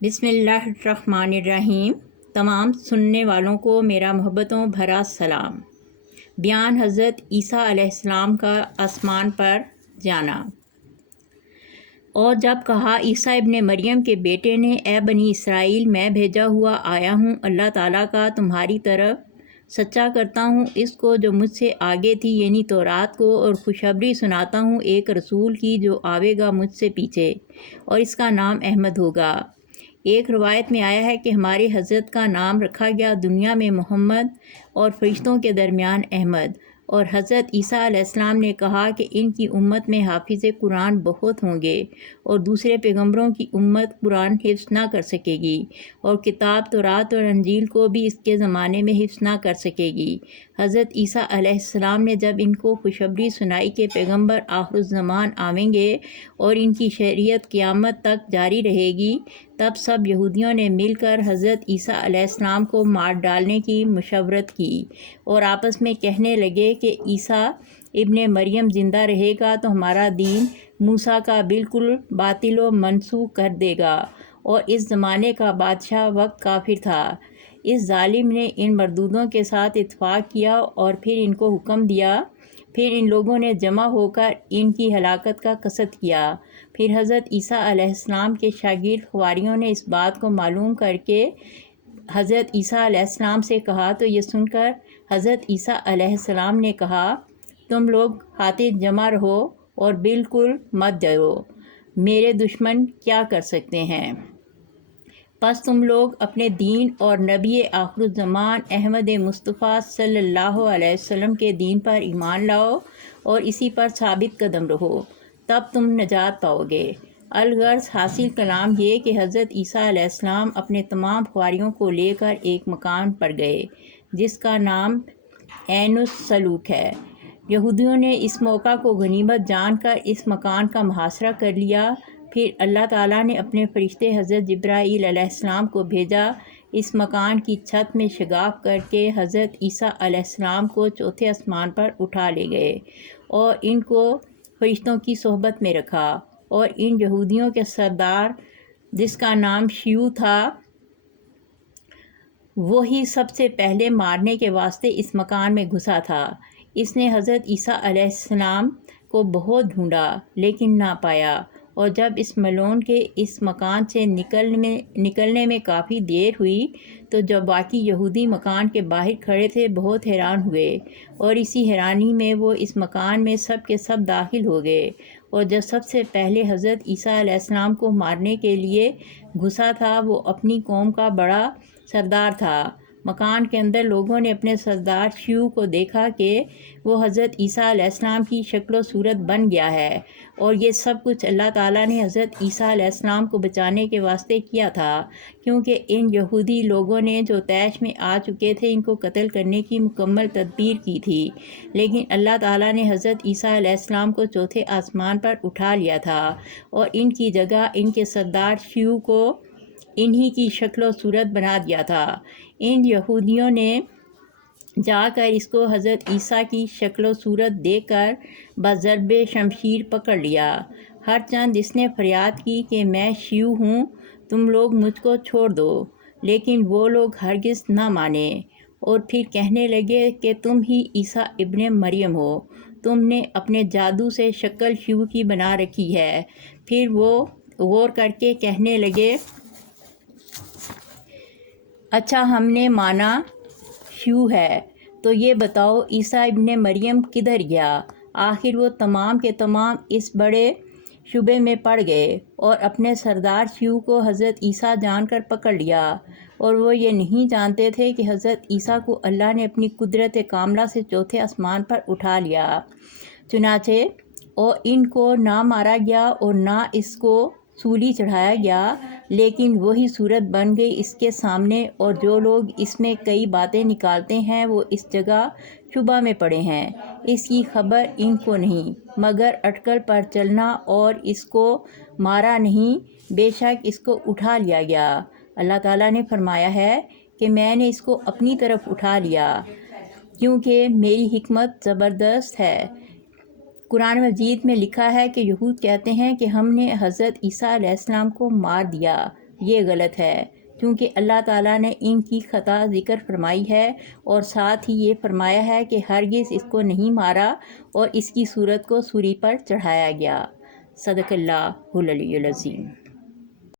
بسم اللہ الرحمن الرحیم۔ تمام سننے والوں کو میرا محبتوں بھرا سلام۔ بیان حضرت عیسیٰ علیہ السلام کا آسمان پر جانا۔ اور جب کہا عیسیٰ ابن مریم کے بیٹے نے، اے بنی اسرائیل، میں بھیجا ہوا آیا ہوں اللہ تعالیٰ کا تمہاری طرف، سچا کرتا ہوں اس کو جو مجھ سے آگے تھی یعنی تورات کو، اور خوشخبری سناتا ہوں ایک رسول کی جو آوے گا مجھ سے پیچھے، اور اس کا نام احمد ہوگا۔ ایک روایت میں آیا ہے کہ ہمارے حضرت کا نام رکھا گیا دنیا میں محمد اور فرشتوں کے درمیان احمد۔ اور حضرت عیسیٰ علیہ السلام نے کہا کہ ان کی امت میں حافظ قرآن بہت ہوں گے اور دوسرے پیغمبروں کی امت قرآن حفظ نہ کر سکے گی، اور کتاب تورات اور انجیل کو بھی اس کے زمانے میں حفظ نہ کر سکے گی۔ حضرت عیسیٰ علیہ السلام نے جب ان کو خوشخبری سنائی کہ پیغمبر آخر الزمان آئیں گے اور ان کی شریعت قیامت تک جاری رہے گی، تب سب یہودیوں نے مل کر حضرت عیسیٰ علیہ السلام کو مار ڈالنے کی مشورت کی، اور آپس میں کہنے لگے کہ عیسیٰ ابن مریم زندہ رہے گا تو ہمارا دین موسیٰ کا بالکل باطل و منسوخ کر دے گا، اور اس زمانے کا بادشاہ وقت کافر تھا۔ اس ظالم نے ان مردودوں کے ساتھ اتفاق کیا اور پھر ان کو حکم دیا۔ پھر ان لوگوں نے جمع ہو کر ان کی ہلاکت کا قصد کیا۔ پھر حضرت عیسیٰ علیہ السلام کے شاگرد حواریوں نے اس بات کو معلوم کر کے حضرت عیسیٰ علیہ السلام سے کہا، تو یہ سن کر حضرت عیسیٰ علیہ السلام نے کہا، تم لوگ خاطر جمع رہو اور بالکل مت ڈرو، میرے دشمن کیا کر سکتے ہیں؟ پس تم لوگ اپنے دین اور نبی آخر الزمان احمد مصطفیٰ صلی اللہ علیہ وسلم کے دین پر ایمان لاؤ اور اسی پر ثابت قدم رہو، تب تم نجات پاؤ گے۔ الغرض حاصل کلام یہ کہ حضرت عیسیٰ علیہ السلام اپنے تمام حواریوں کو لے کر ایک مکان پر گئے جس کا نام عین السلوک ہے۔ یہودیوں نے اس موقع کو غنیمت جان کر اس مکان کا محاصرہ کر لیا۔ پھر اللہ تعالیٰ نے اپنے فرشتے حضرت جبرائیل علیہ السلام کو بھیجا، اس مکان کی چھت میں شگاف کر کے حضرت عیسیٰ علیہ السلام کو چوتھے آسمان پر اٹھا لے گئے اور ان کو فرشتوں کی صحبت میں رکھا، اور ان یہودیوں کے سردار جس کا نام شیو تھا، وہی سب سے پہلے مارنے کے واسطے اس مکان میں گھسا تھا۔ اس نے حضرت عیسیٰ علیہ السلام کو بہت ڈھونڈا لیکن نہ پایا، اور جب اس ملعون کے اس مکان سے نکلنے میں کافی دیر ہوئی تو جب باقی یہودی مکان کے باہر کھڑے تھے بہت حیران ہوئے، اور اسی حیرانی میں وہ اس مکان میں سب کے سب داخل ہو گئے، اور جو سب سے پہلے حضرت عیسیٰ علیہ السلام کو مارنے کے لیے گھسا تھا وہ اپنی قوم کا بڑا سردار تھا۔ مکان کے اندر لوگوں نے اپنے سردار شیو کو دیکھا کہ وہ حضرت عیسیٰ علیہ السلام کی شکل و صورت بن گیا ہے، اور یہ سب کچھ اللہ تعالیٰ نے حضرت عیسیٰ علیہ السلام کو بچانے کے واسطے کیا تھا، کیونکہ ان یہودی لوگوں نے جو طیش میں آ چکے تھے ان کو قتل کرنے کی مکمل تدبیر کی تھی، لیکن اللہ تعالیٰ نے حضرت عیسیٰ علیہ السلام کو چوتھے آسمان پر اٹھا لیا تھا، اور ان کی جگہ ان کے سردار شیو کو انہی کی شکل و صورت بنا دیا تھا۔ ان یہودیوں نے جا کر اس کو حضرت عیسیٰ کی شکل و صورت دیکھ کر بضرب شمشیر پکڑ لیا۔ ہر چند اس نے فریاد کی کہ میں شیو ہوں، تم لوگ مجھ کو چھوڑ دو، لیکن وہ لوگ ہرگز نہ مانے، اور پھر کہنے لگے کہ تم ہی عیسیٰ ابن مریم ہو، تم نے اپنے جادو سے شکل شیو کی بنا رکھی ہے۔ پھر وہ غور کر کے کہنے لگے، اچھا ہم نے مانا شیو ہے، تو یہ بتاؤ عیسیٰ ابن مریم کدھر گیا؟ آخر وہ تمام کے تمام اس بڑے شبے میں پڑ گئے اور اپنے سردار شیو کو حضرت عیسیٰ جان کر پکڑ لیا، اور وہ یہ نہیں جانتے تھے کہ حضرت عیسیٰ کو اللہ نے اپنی قدرت کاملہ سے چوتھے آسمان پر اٹھا لیا۔ چنانچہ اور ان کو نہ مارا گیا اور نہ اس کو سولی چڑھایا گیا، لیکن وہی صورت بن گئی اس کے سامنے، اور جو لوگ اس میں کئی باتیں نکالتے ہیں وہ اس جگہ شبہ میں پڑے ہیں۔ اس کی خبر ان کو نہیں مگر اٹکل پر چلنا، اور اس کو مارا نہیں، بے شک اس کو اٹھا لیا گیا۔ اللہ تعالیٰ نے فرمایا ہے کہ میں نے اس کو اپنی طرف اٹھا لیا کیونکہ میری حکمت زبردست ہے۔ قرآن مجید میں لکھا ہے کہ یہود کہتے ہیں کہ ہم نے حضرت عیسیٰ علیہ السلام کو مار دیا، یہ غلط ہے، کیونکہ اللہ تعالیٰ نے ان کی خطا ذکر فرمائی ہے اور ساتھ ہی یہ فرمایا ہے کہ ہرگز اس کو نہیں مارا اور اس کی صورت کو سوری پر چڑھایا گیا۔ صدق اللہ العلی العظیم۔